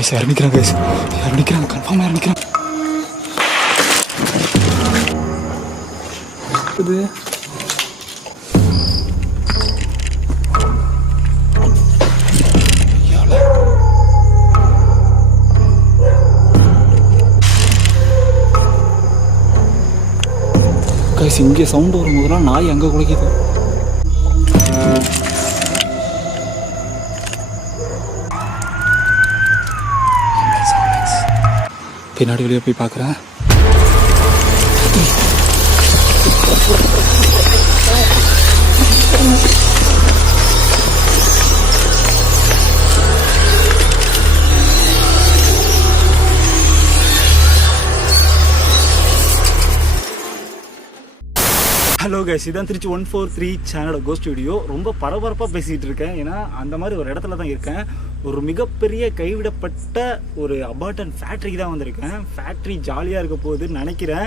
Guys யார் நிற்கிறாங்க, guys யார் நிற்கிறாங்க, கன்ஃபார்மாக யார் நிற்கிறாங்க. இது கைஸ் இங்கே சவுண்டு வரும்போதெல்லாம் நாய் அங்கே குலைக்குது. பின்னாடி வெளியே போய் பார்க்குறேன். ஹலோ கைஸ், இதான் திருச்சி 143 சேனலோட கோஸ்ட் ஸ்டுடியோ. ரொம்ப பரபரப்பாக பேசிகிட்டு இருக்கேன். ஏன்னா அந்த மாதிரி ஒரு இடத்துல தான் இருக்கேன். ஒரு மிகப்பெரிய கைவிடப்பட்ட ஒரு அபார்டன் ஃபேக்ட்ரிக்கு தான் வந்திருக்கேன். ஃபேக்ட்ரி ஜாலியாக இருக்க போகுதுன்னு நினைக்கிறேன்.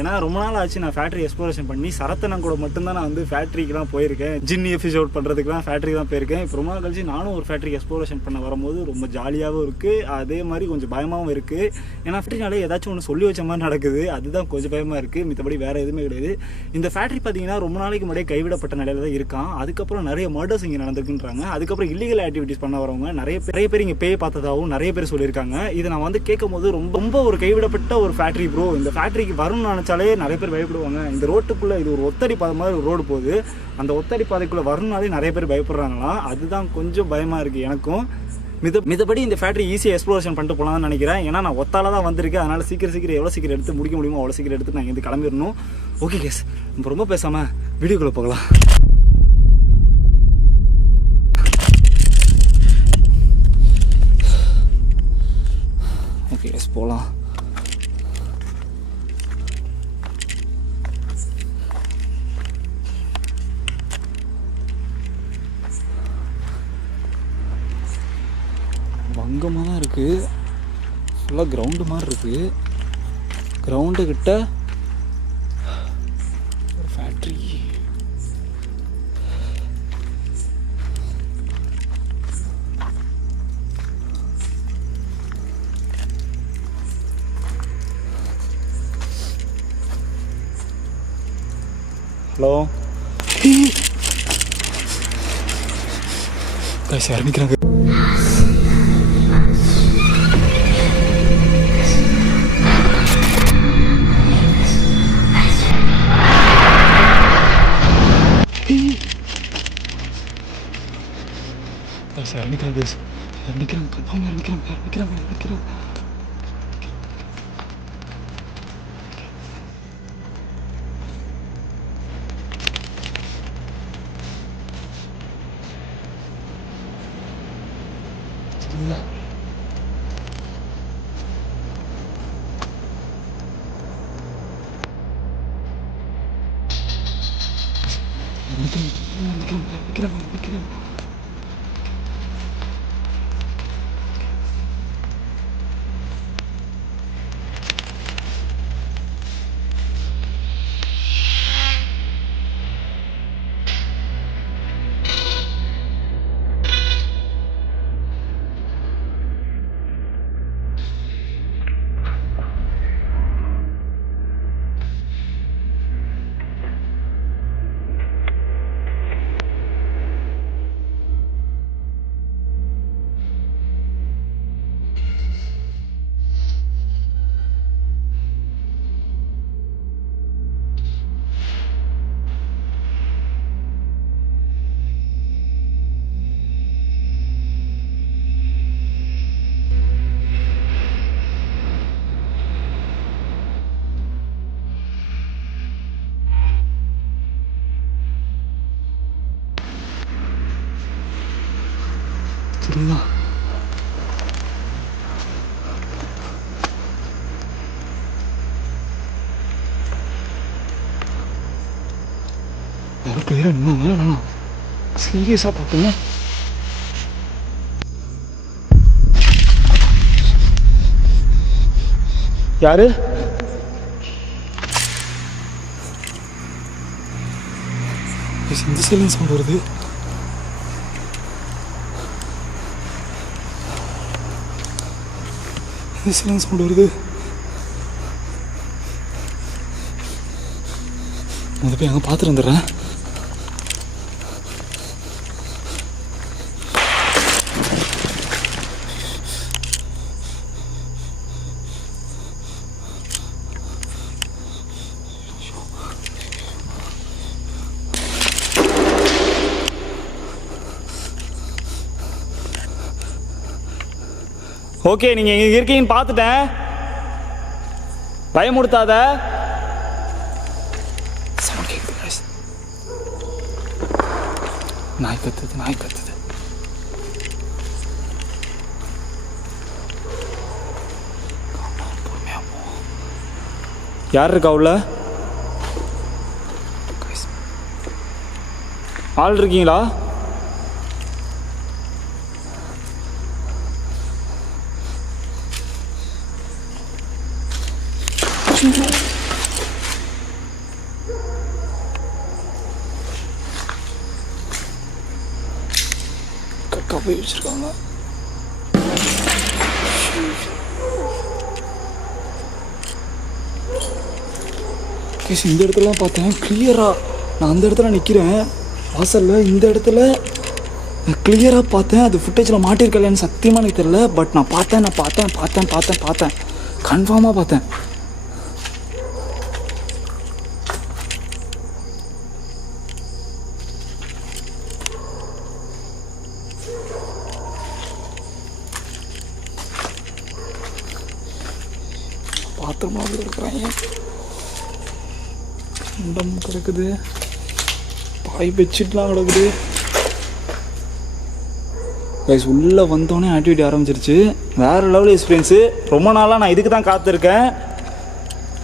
ஏன்னா ரொம்ப நாள் ஆச்சு நான் ஃபேக்ட்ரி எக்ஸ்ப்ளோரேஷன் பண்ணி. சரத்தனம் கூட மட்டும்தான் நான் வந்து ஃபேக்ட்ரிக்கெலாம் போயிருக்கேன். ஜின்னி எபிசோட் பண்ணுறதுக்குலாம் ஃபேக்ட்ரி தான் போயிருக்கேன். இப்போ ரொம்ப நாள் கழிச்சு நானும் ஒரு ஃபேக்ட்ரி எக்ஸ்ப்ளோரேஷன் பண்ண வரும்போது ரொம்ப ஜாலியாகவும் இருக்குது, அதே மாதிரி கொஞ்சம் பயமாகவும் இருக்குது. ஏன்னா ஃபேக்ட்ரினாலே ஏதாச்சும் ஒன்று சொல்லி வச்ச மாதிரி நடக்குது, அதுதான் கொஞ்சம் பயமாக இருக்குது. மித்தபடி வேறு எதுவுமே கிடையாது. இந்த ஃபேக்ட்ரி பார்த்தீங்கன்னா ரொம்ப நாளைக்கு முன்னாடியே கைவிடப்பட்ட நிலையில தான் இருக்கான். அதுக்கப்புறம் நிறைய மர்டர்ஸ் இங்கே நடந்திருக்குன்றாங்க. அதுக்கப்புறம் இல்லீகல் ஆக்டிவிட்டிஸ் பண்ண வரவங்க நிறைய பேர் இங்கே பேய் பார்த்ததாகவும் நிறைய பேர் சொல்லியிருக்காங்க. இதை நான் வந்து கேட்கும் போது ரொம்ப ஒரு கைவிடப்பட்ட ஒரு ஃபேக்ட்ரி ப்ரோ. இந்த ஃபேக்ட்ரிக்கு வரணும்னு நினச்சாலே நிறைய பேர் பயப்படுவாங்க. இந்த ரோட்டுக்குள்ளே இது ஒரு ஒத்தடி பாதை மாதிரி ஒரு ரோடு போகுது. அந்த ஒத்தடி பாதைக்குள்ளே வரணும்னாலே நிறைய பேர் பயப்படுறாங்களாம். அதுதான் கொஞ்சம் பயமாக இருக்குது எனக்கும். மிதபடி இந்த ஃபேக்ட்ரி ஈஸியாக எக்ஸ்ப்ளோரேஷன் பண்ணிட்டு போகலாம்னு நினைக்கிறேன். ஏன்னா நான் ஒத்தால தான் வந்திருக்கேன். அதனால் சீக்கிரம் எவ்வளோ சீக்கிரம் எடுத்து முடிக்க முடியுமோ அவ்வளோ சீக்கிரம் எடுத்து நான் இங்கே கிளம்பிடணும். ஓகே கேஸ், நம்ம ரொம்ப பேசாமல் வீடியோக்குள்ளே போகலாம். ஓகே கேஸ், போகலாம். வங்கமாக தான் இருக்குது. ஃபுல்லாக கிரவுண்டு மாதிரி இருக்குது. கிரவுண்டு கிட்ட ஒரு ஃபேக்ட்ரி. ஹலோ கைஸ் யார் நிற்கிறாங்க. யார் நிற்கிறாங்க, யார் நிற்கிறாங்க, கன்ஃபார்மாக யார் நிற்கிறாங்க, யார் நிற்கிறாங்க, யார் நிற்கிறாங்க. சரிங்களா, நிற்கிறாங்க. சரிங்களா, யாரும் கிளியராக இன்னும் சீரியஸாக பார்ப்பீங்க. யாரு இந்த சைலன்ஸ் சவுண்ட் வருது. விசிலன்ஸ் சவுண்ட் வருது. அதை போய் அங்கே பார்த்துட்டு வந்துடுறேன். ஓகே, நீங்கள் இங்கே இருக்கீங்கன்னு பார்த்துட்டேன். பயமுடுத்தாத. சவுண்ட் கேட்குது guys. நாய் கத்துது. யார் இருக்கா உள்ள? ஆள் இருக்கீங்களா? கப்பை வச்சிருக்காங்க. இந்த இடத்துலலாம் பார்த்தேன் கிளியராக. நான் அந்த இடத்துல நிற்கிறேன் வாசலில். இந்த இடத்துல நான் கிளியராக பார்த்தேன். அது ஃபுட்டேஜில் மாட்டிருக்கலைன்னு சத்தியமாக எனக்கு தெரியல. பட் நான் பார்த்தேன் கன்ஃபார்மாக பார்த்தேன். பாத்திரமா இருக்கிறாங்க. இடம் கிடக்குது. பாய் பெட்ஷீட்லாம் கிடக்குது. கைஸ் உள்ளே வந்தோடனே ஆக்டிவிட்டி ஆரம்பிச்சிருச்சு. வேறு லெவல் எக்ஸ்பீரியன்ஸு. ரொம்ப நாளாக நான் இதுக்கு தான் காத்திருக்கேன்.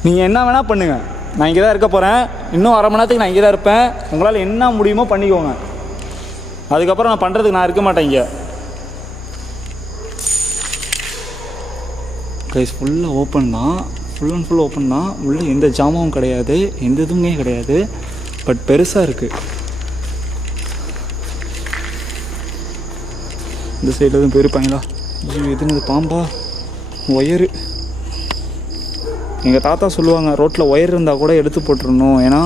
நீங்கள் என்ன வேணால் பண்ணுங்கள், நான் இங்கே தான் இருக்க போகிறேன். இன்னும் அரை மணி நேரத்துக்கு நான் இங்கே தான் இருப்பேன். உங்களால் என்ன முடியுமோ பண்ணிக்கோங்க. அதுக்கப்புறம் நான் பண்ணுறதுக்கு நான் இருக்க மாட்டேன் இங்கே. கைஸ் ஃபுல்லாக ஓப்பன் தான், ஃபுல் அண்ட் ஃபுல் ஓப்பன் தான். உள்ளே எந்த ஜாமாவும் கிடையாது, எந்த இதுவுமே கிடையாது. பட் பெருசாக இருக்குது. இந்த சைடில் எதுவும் போயிருப்பாங்களா? ஐயோ, எதுன்னு பாம்பா? ஒயரு. எங்கள் தாத்தா சொல்லுவாங்க, ரோட்டில் ஒயர் இருந்தால் கூட எடுத்து போட்டுருணும். ஏன்னா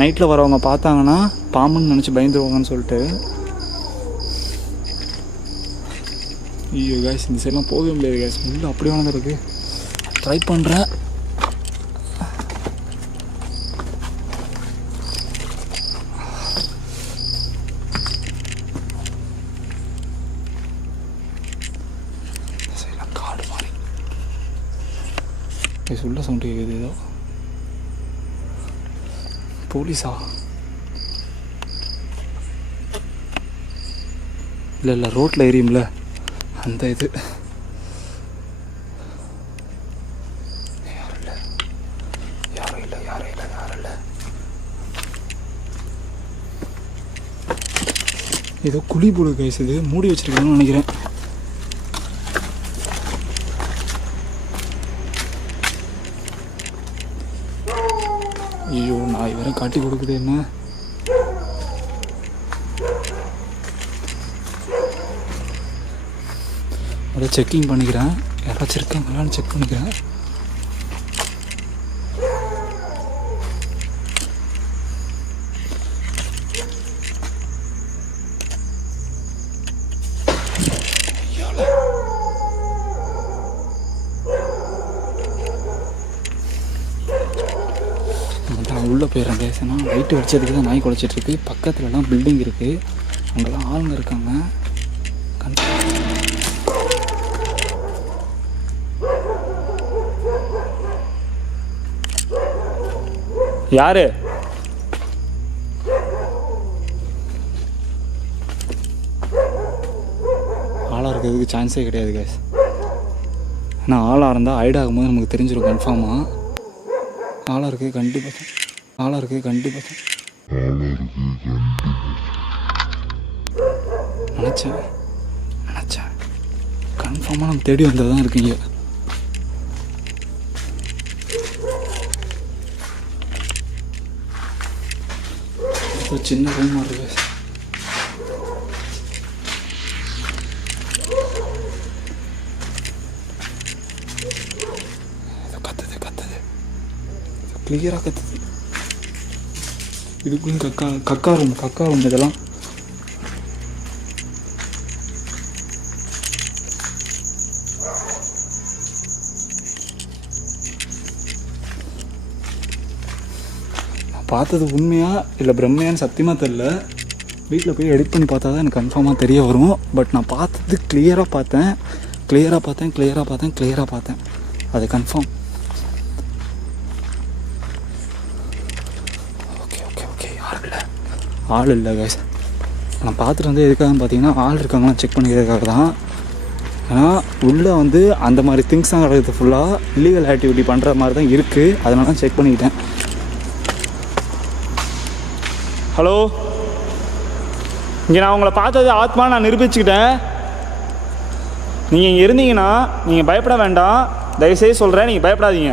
நைட்டில் வரவங்க பார்த்தாங்கன்னா பாம்புன்னு நினச்சி பயந்துருவாங்கன்னு சொல்லிட்டு. ஐயோ கேஸ், இந்த சைட்லாம் போகவே முடியாது கேஸ். உள்ளே அப்படியே தான் இருக்குது. ட்ரை பண்ணுறேன். சைட்லாம் காடு மாதிரி கேஸ். உள்ள சவுண்ட் கேட்குது. ஏதோ போலீஸா? இல்லை ரோட்டில் எரியும்ல அந்த இது. யாரும் இல்லை. ஏதோ குழி போடு கைஸ். இது மூடி வச்சிருக்கணும்னு நினைக்கிறேன். ஐயோ, நாய் வேற காட்டி கொடுக்குது என்ன. அதை செக்கிங் பண்ணிக்கிறேன். யாராச்சும் இருக்காங்களான்னு செக் பண்ணிக்கிறேன். உள்ளே போயிடுறேன் பேசினா. லைட்டு வச்சதுக்கு தான் நாய் குலைச்சிட்ருக்கு. பக்கத்துலலாம் பில்டிங் இருக்குது, அங்கெல்லாம் ஆளுங்க இருக்காங்க. யாரு? ஆளாக இருக்கிறதுக்கு சான்ஸே கிடையாது கேஸ். ஆனால் ஆளாக இருந்தால் ஹைட் ஆகும்போது நமக்கு தெரிஞ்சிடும் கன்ஃபார்மாக. ஆளாக இருக்குது கண்டிப்பாக. நினச்சேன் கன்ஃபார்மாக நம்ம தேடி வந்தால் தான் இருக்கீங்க. ஒரு சின்ன ரூம் மாதிரி இருக்கு. கிளியராக கத்துது. இதுக்குள்ளேயும் கக்கா ரூம் இதெல்லாம். பார்த்தது உண்மையா இல்லை பிரம்மையான்னு சத்தியமாக தெரில. வீட்டில் போய் எடிட் பண்ணி பார்த்தா தான் எனக்கு கன்ஃபார்மாக தெரிய வரும். பட் நான் பார்த்தது கிளியராக பார்த்தேன். அது கன்ஃபார்ம். ஓகே ஆள் இல்லை கைஸ். நான் பார்த்துட்டு வந்து எதுக்காக பார்த்தீங்கன்னா ஆள் இருக்காங்களா செக் பண்ணிக்கிறதுக்காக தான். ஏன்னா உள்ளே வந்து அந்த மாதிரி திங்ஸ் தான் கிடக்குது. ஃபுல்லாக இல்லீகல் ஆக்டிவிட்டி பண்ணுற மாதிரி தான் இருக்குது. அதனால தான் செக் பண்ணிக்கிட்டேன். ஹலோ, இங்கே நான் உங்களை பார்த்தது ஆத்மா நான் நிரூபிச்சுக்கிட்டேன். நீங்கள் இங்கே இருந்தீங்கன்னா நீங்கள் பயப்பட வேண்டாம். தயவுசெய்து சொல்கிறேன், நீங்கள் பயப்படாதீங்க.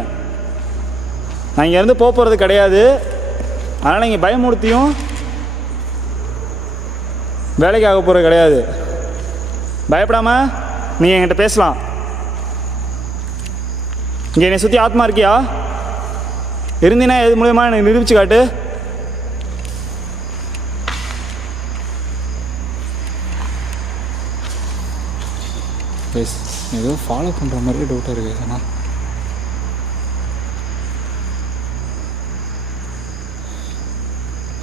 நான் இங்கேருந்து போகிறது கிடையாது. அதனால் நீங்கள் பயமுறுத்தியும் வேலைக்கு ஆக போகிறது கிடையாது. பயப்படாமல் நீங்கள் என்கிட்ட பேசலாம். இங்கே என்னை சுற்றி ஆத்மா இருக்கியா? இருந்தீங்கன்னா எது மூலயமா எனக்கு நிரூபிச்சு காட்டு. ஏதோ ஃபாலோ பண்ணுற மாதிரியே டவுட்டாக இருக்குது.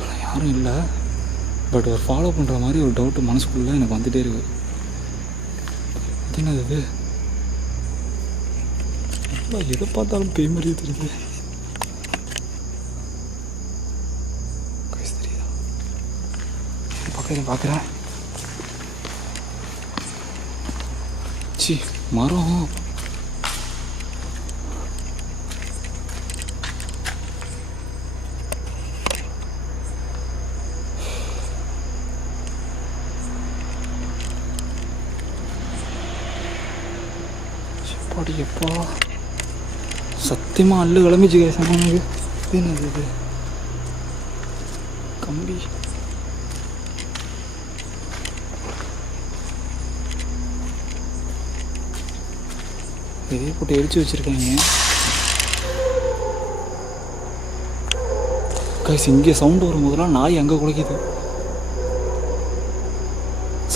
ஆனால் யாரும் இல்லை. பட் ஒரு ஃபாலோ பண்ணுற மாதிரி ஒரு டவுட்டு மனசுக்குள்ளே எனக்கு வந்துகிட்டே இருக்குது. என்னது எதை பார்த்தாலும் பேய் மாதிரியே தெரியுது. தெரியுதா? பார்க்குறேன். சி மரம். எப்பா சத்தியமாக அல்லு கிளம்பிச்சு கேசமானது. என்னது இது? கம்பி. இதே போட்டு எரிச்சு வச்சுருக்காங்க. கைஸ் இங்கே சவுண்டு வரும்போதெல்லாம் நாய் அங்கே குலைக்குது.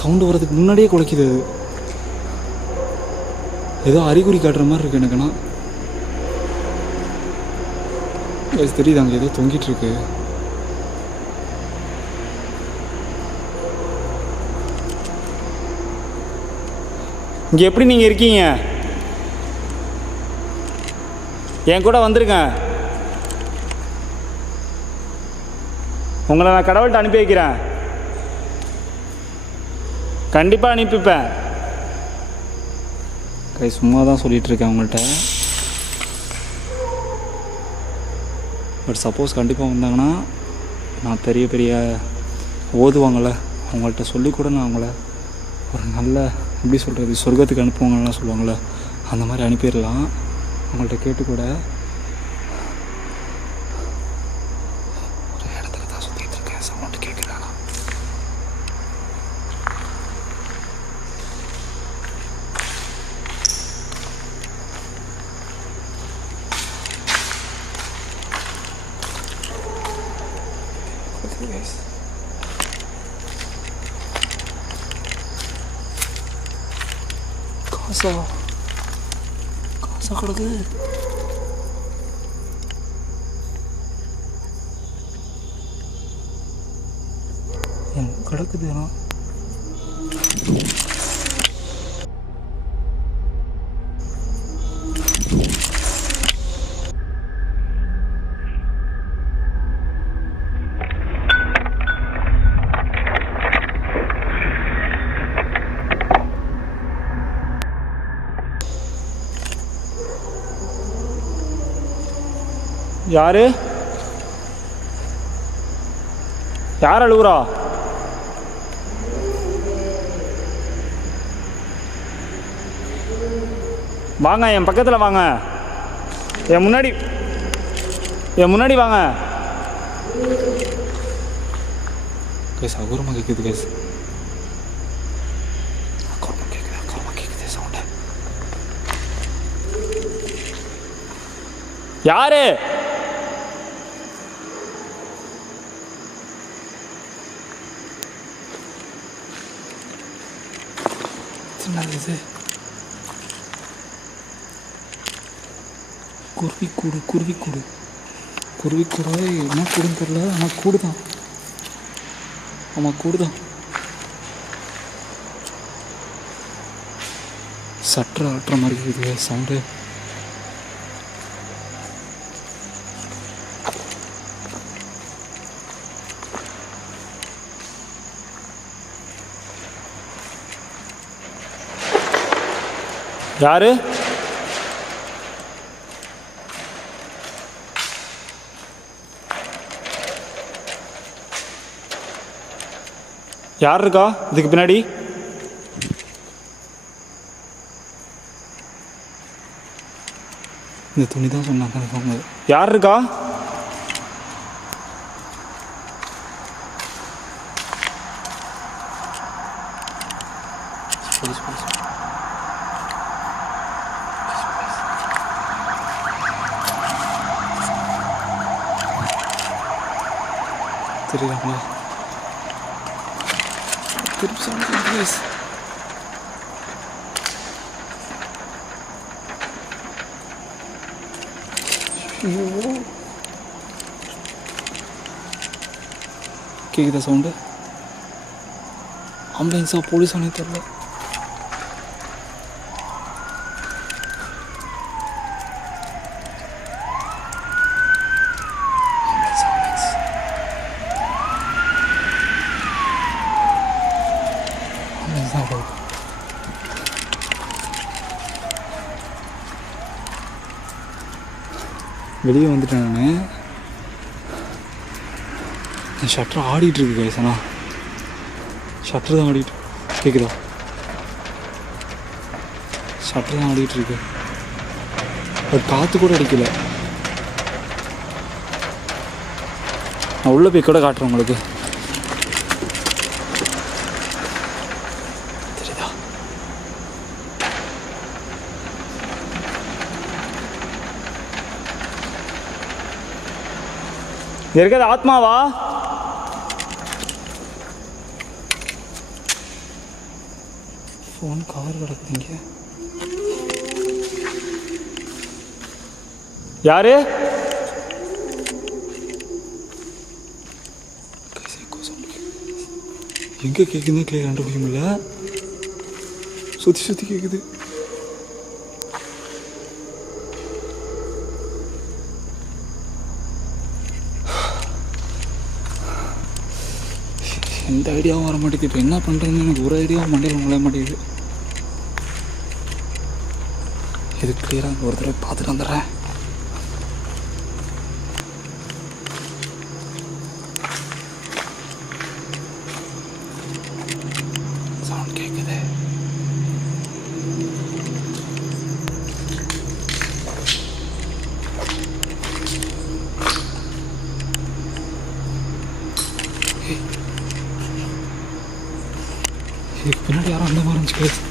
சவுண்டு வர்றதுக்கு முன்னாடியே குலைக்குது. அது ஏதோ அறிகுறி காட்டுற மாதிரி இருக்கு எனக்குன்னா. கைஸ் தெரியுது அங்கே ஏதோ தொங்கிட்டு இருக்கு. இங்கே எப்படி நீங்கள் இருக்கீங்க? என் கூட வந்துருங்க. உங்களை நான் கடவுள்கிட்ட அனுப்பி வைக்கிறேன். கண்டிப்பாக அனுப்பிப்பேன். கை சும்மா தான் சொல்லிகிட்டு இருக்கேன் உங்கள்கிட்ட. பட் சப்போஸ் கண்டிப்பாக வந்தாங்கன்னா நான் பெரிய ஓதுவாங்கள அவங்கள்ட்ட சொல்லி கூட நான் அவங்கள ஒரு நல்ல எப்படி சொல்கிறது சொர்க்கத்துக்கு அனுப்புவாங்கலாம் சொல்லுவாங்களே அந்த மாதிரி அனுப்பிடலாம். அவங்கள்ட்ட கேட்டு கூட ஒரு இடத்துல தான் சுற்றிட்டு இருக்கேன். சவுண்டு கேட்குறாங்க. காசா கிடக்குது. கிடக்குது. யாரு யார் அழுவுறா? வாங்க, என் பக்கத்தில் வாங்க. என் முன்னாடி வாங்க. கேஸ் அகூரமாக கேட்குது. கேஸ் அகூரமாக கேட்குது சவுண்டு. யாரு இது குருவிக்கூடு என்ன கூடுன்னு தெரியல. ஆனால் கூடுதான். ஆமாம் கூடுதான். சற்று ஆட்டுற மாதிரி இருக்குது சவுண்டு. யாரு? யார் இருக்கா இதுக்கு பின்னாடி? இந்த துணி தான் சொன்னாங்க. யார் இருக்கா? தெரியுங்களா? திருப்பி சொல்லுங்க ப்ளீஸ். கேக்குதா சவுண்டு? ஆம்புலன்ஸா போலீஸானே தெரியல. வெளியே வந்துட்டேன் நான். என் ஷட்டர் ஆடிட்டுருக்கு கைசனா. ஷட்டர் தான் ஆடிட்டு கேட்குதா? ஷட்டர் தான் ஆடிட்டுருக்கு. பட் காற்று கூட அடிக்கலை. நான் உள்ளே போய் கூட காட்டுறேன் உங்களுக்கு. தெரியுதா? இருக்கிறது ஆத்மாவா? ஃபோன் கவர் கிடக்குதுங்க. யாரு? எங்கே கேட்குதுன்னு கிளியர் கண்டுபிடிக்க முடியல. சுற்றி கேட்குது. எந்த ஐடியாவும் வர மாட்டேங்குது. இப்போ என்ன பண்ணுறதுன்னு எனக்கு ஒரு ஐடியாவும் மண்டையில் நுழைய மாட்டேங்குது. இது கிளியராக ஒரு தடவை பார்த்துட்டு வந்துடுறேன். சவுண்ட் கேட்குது. இதுக்கு பின்னாடி யாரும் அந்த மாதிரி இருந்துச்சு.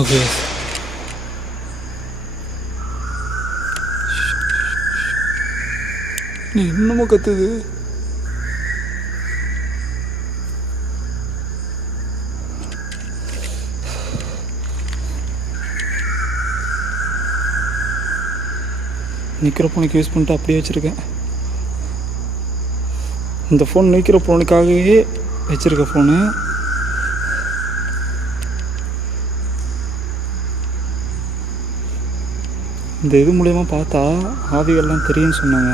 ஓகே நீ இன்னமும் கத்துது. நிற்கிற ஃபோனுக்கு யூஸ் பண்ணிட்டு அப்படியே வச்சுருக்கேன். இந்த ஃபோன் நிற்கிற ஃபோனுக்காகவே வச்சுருக்க ஃபோனு. இந்த இது மூலயமா பார்த்தா ஆவிகள்லாம் தெரியும்னு சொன்னாங்க.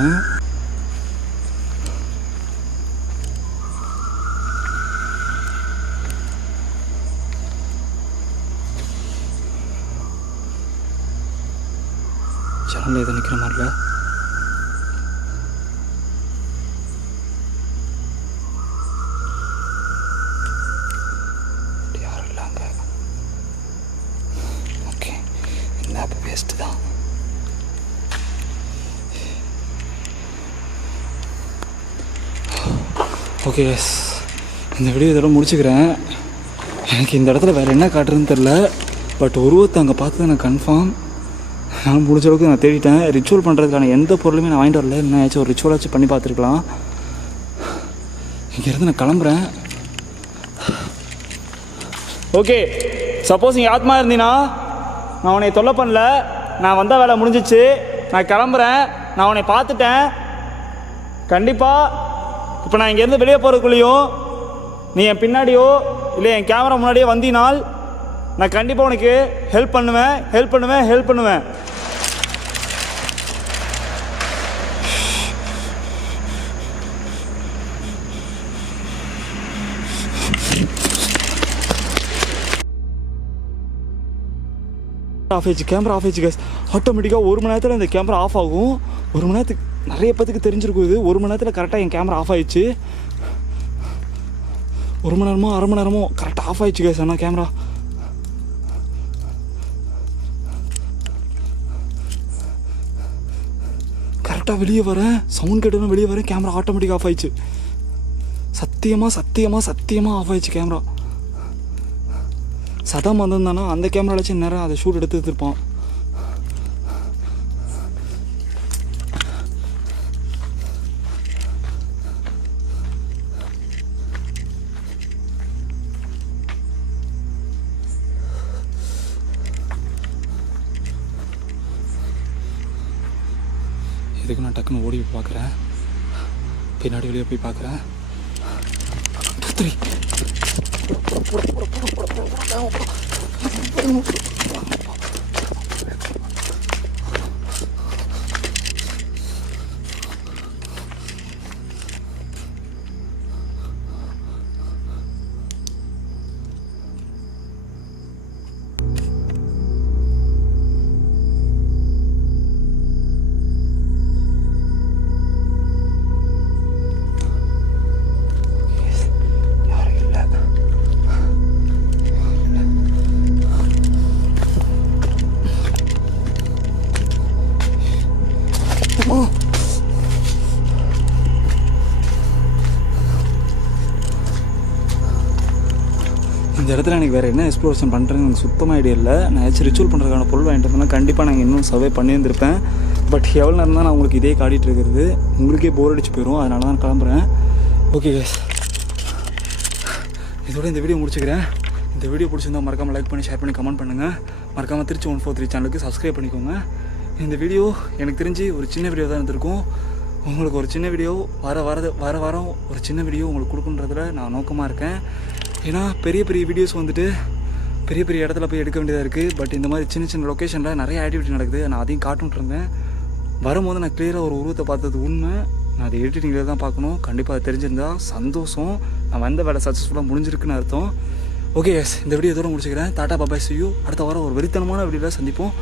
ஜனலில் எதை நிற்கிற மாதிரில யாரும் இல்லைங்க. ஓகே இந்த ஆப் வேஸ்ட்டு தான். ஓகே இந்த வீடியோ இதோட முடிச்சுக்கிறேன். எனக்கு இந்த இடத்துல வேறு என்ன காட்டுறதுன்னு தெரில. பட் உருவத்தை அங்கே பார்த்து நான் கன்ஃபார்ம். நான் முடிஞ்ச அளவுக்கு நான் தேடிட்டேன். ரிச்சுவல் பண்ணுறதுக்கான எந்த பொருளுமே நான் வாங்கிட்டு வரல. என்ன ஆச்சும் ஒரு ரிச்சுவலாச்சும் பண்ணி பார்த்துருக்கலாம். இங்கேருந்து நான் கிளம்புறேன். ஓகே, சப்போஸ் நீங்கள் ஆத்மா இருந்தீங்கன்னா நான் உன்னை தொல்லை பண்ணல. நான் வந்த வேலை முடிஞ்சிச்சு. நான் கிளம்புறேன். நான் உன்னை பார்த்துட்டேன். கண்டிப்பாக இப்போ நான் இங்கேருந்து வெளியே போகிறதுக்குள்ளேயும் நீ என் பின்னாடியோ இல்லை என் கேமரா முன்னாடியே வந்தினால் நான் கண்டிப்பாக உனக்கு ஹெல்ப் பண்ணுவேன். கேமரா ஆஃப் ஆயிடுச்சு கைஸ். ஆட்டோமேட்டிக்காக 1 மணி நேரத்தில் இந்த கேமரா ஆஃப் ஆகும். 1 மணி நேரத்துக்கு நிறைய பேத்துக்கு தெரிஞ்சிருக்கும் இது. 1 மணி நேரத்தில் கரெக்டாக என் கேமரா ஆஃப் ஆயிடுச்சு. 1 மணி நேரமோ 1/2 மணி நேரமோ கரெக்டாக ஆஃப் ஆயிடுச்சு கைஸ். ஆனால் கேமரா கரெக்டாக வெளியே வரேன். சவுண்ட் கேட்டோன்னா வெளியே வரேன். கேமரா ஆட்டோமேட்டிக்காக ஆஃப் ஆயிடுச்சு. சத்தியமாக ஆஃப் ஆயிடுச்சு கேமரா. சதாம் வந்திருந்தானா அந்த கேமராலாச்சும் நேரம் அதை ஷூட் எடுத்துருப்பான். இதுக்கு நான் டக்குன்னு ஓடி போய் பார்க்குறேன். பின்னாடி வெளியே போய் பார்க்குறேன். 2 3 இந்த இடத்துல எனக்கு வேறு என்ன எக்ஸ்ப்ளோரேஷன் பண்ணுறேன்னு எனக்கு சுத்தமாக ஐடியா இல்லை. நான் ஏதாச்சும் ரிச்சுவல் பண்ணுறதுக்கான பொருள் வாங்கிட்டு இருந்தேன்னா கண்டிப்பாக நாங்கள் இன்னும் சர்வே பண்ணியிருந்திருப்பேன். பட் எவ்வளோ நேரம் தான் நான் உங்களுக்கு இதே காட்டிகிட்டு இருக்கிறது, உங்களுக்கே போர் அடிச்சு போயிடும். அதனால தான் கிளம்புறேன். ஓகே கைஸ், இதோட இந்த வீடியோ முடிச்சுக்கிறேன். இந்த வீடியோ பிடிச்சிருந்தால் மறக்காமல் லைக் பண்ணி ஷேர் பண்ணி கமெண்ட் பண்ணுங்கள். மறக்காமல் திருச்சி 143 சேனலுக்கு சப்ஸ்கிரைப் பண்ணிக்கோங்க. இந்த வீடியோ எனக்கு தெரிஞ்சு ஒரு சின்ன வீடியோ தான் இருந்திருக்கும். உங்களுக்கு ஒரு சின்ன வீடியோ வாரம் ஒரு சின்ன வீடியோ உங்களுக்கு கொடுக்குன்றதுல நான் நோக்கமாக இருக்கேன். ஏன்னா பெரிய வீடியோஸ் வந்துட்டு பெரிய இடத்துல போய் எடுக்க வேண்டியதாக இருக்குது. பட் இந்த மாதிரி சின்ன லொக்கேஷனில் நிறைய ஆக்டிவிட்டி நடக்குது. நான் அதையும் காட்டுன்ட்டு இருந்தேன். வரும்போது நான் கிளியராக ஒரு உருவத்தை பார்த்தது உண்மை. நான் அதை எடிட்டிங்கில் தான் பார்க்கணும். கண்டிப்பாக அது தெரிஞ்சிருந்தா சந்தோஷம். நான் வந்த வேலை சக்ஸஸ்ஃபுல்லாக முடிஞ்சிருக்குன்னு அர்த்தம். ஓகே எஸ், இந்த வீடியோ இதோட முடிச்சுக்கிறேன். Tata பாபாய், see you. அடுத்த வாரம் ஒரு வெறித்தனமான வீடியோவில் சந்திப்போம்.